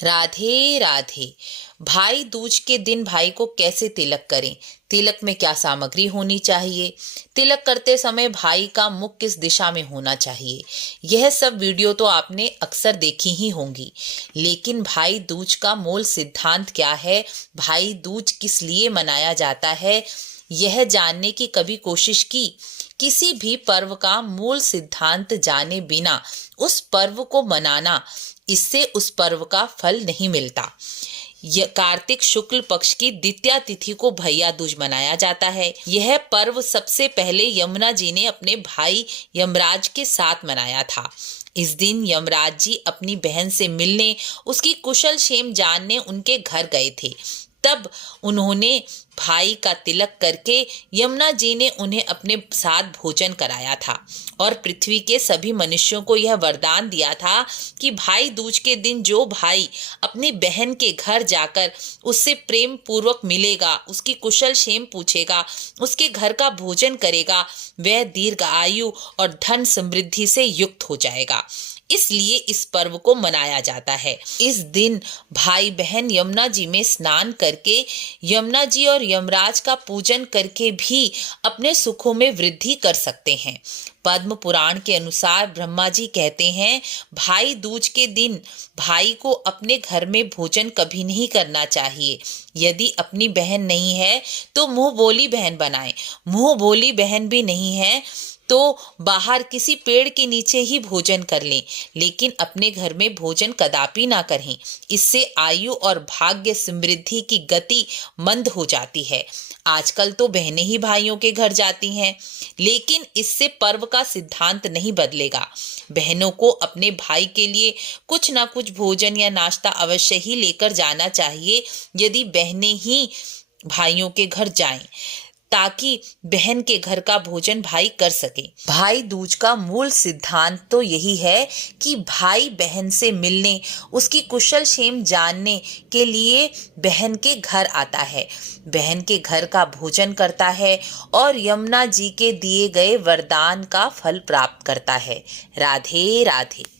राधे राधे। भाई दूज के दिन भाई को कैसे तिलक करें? तिलक में क्या सामग्री होनी चाहिए? तिलक करते समय भाई का मुख किस दिशा में होना चाहिए? यह सब वीडियो तो आपने अक्सर देखी ही होंगी, लेकिन भाई दूज का मूल सिद्धांत क्या है? भाई दूज किस लिए मनाया जाता है? यह जानने की कभी कोशिश की? किसी भी पर्व का मूल सिद्धांत जाने बिना उस पर्व को मनाना, इससे उस पर्व का फल नहीं मिलता। कार्तिक शुक्ल पक्ष की द्वितीया तिथि को भैया दूज मनाया जाता है। यह पर्व सबसे पहले यमुना जी ने अपने भाई यमराज के साथ मनाया था। इस दिन यमराज जी अपनी बहन से मिलने, उसकी कुशल क्षेम जानने उनके घर गए थे। तब उन्होंने भाई का तिलक करके यमुना जी ने उन्हें अपने साथ भोजन कराया था और पृथ्वी के सभी मनुष्यों को यह वरदान दिया था कि भाई दूज के दिन जो भाई अपनी बहन के घर जाकर उससे प्रेम पूर्वक मिलेगा, उसकी कुशल क्षेम पूछेगा, उसके घर का भोजन करेगा, वह दीर्घ आयु और धन समृद्धि से युक्त हो जाएगा। इसलिए इस पर्व को मनाया जाता है। इस दिन भाई बहन यमुना जी में स्नान करके यमुना जी और यमराज का पूजन करके भी अपने सुखों में वृद्धि कर सकते हैं। पद्म पुराण के अनुसार ब्रह्मा जी कहते हैं, भाई दूज के दिन भाई को अपने घर में भोजन कभी नहीं करना चाहिए। यदि अपनी बहन नहीं है तो मुंह बोली बहन बनाए, मुंह बोली बहन भी नहीं है तो बाहर किसी पेड़ के नीचे ही भोजन कर लें, लेकिन अपने घर में भोजन कदापि ना करें। इससे आयु और भाग्य समृद्धि की गति मंद हो जाती है। आजकल तो बहनें ही भाइयों के घर जाती हैं, लेकिन इससे पर्व का सिद्धांत नहीं बदलेगा। बहनों को अपने भाई के लिए कुछ ना कुछ भोजन या नाश्ता अवश्य ही लेकर जाना चाहिए, यदि बहनें ही भाइयों के घर जाएं, ताकि बहन के घर का भोजन भाई कर सके। भाई दूज का मूल सिद्धांत तो यही है कि भाई बहन से मिलने, उसकी कुशल क्षेम जानने के लिए बहन के घर आता है, बहन के घर का भोजन करता है और यमुना जी के दिए गए वरदान का फल प्राप्त करता है। राधे राधे।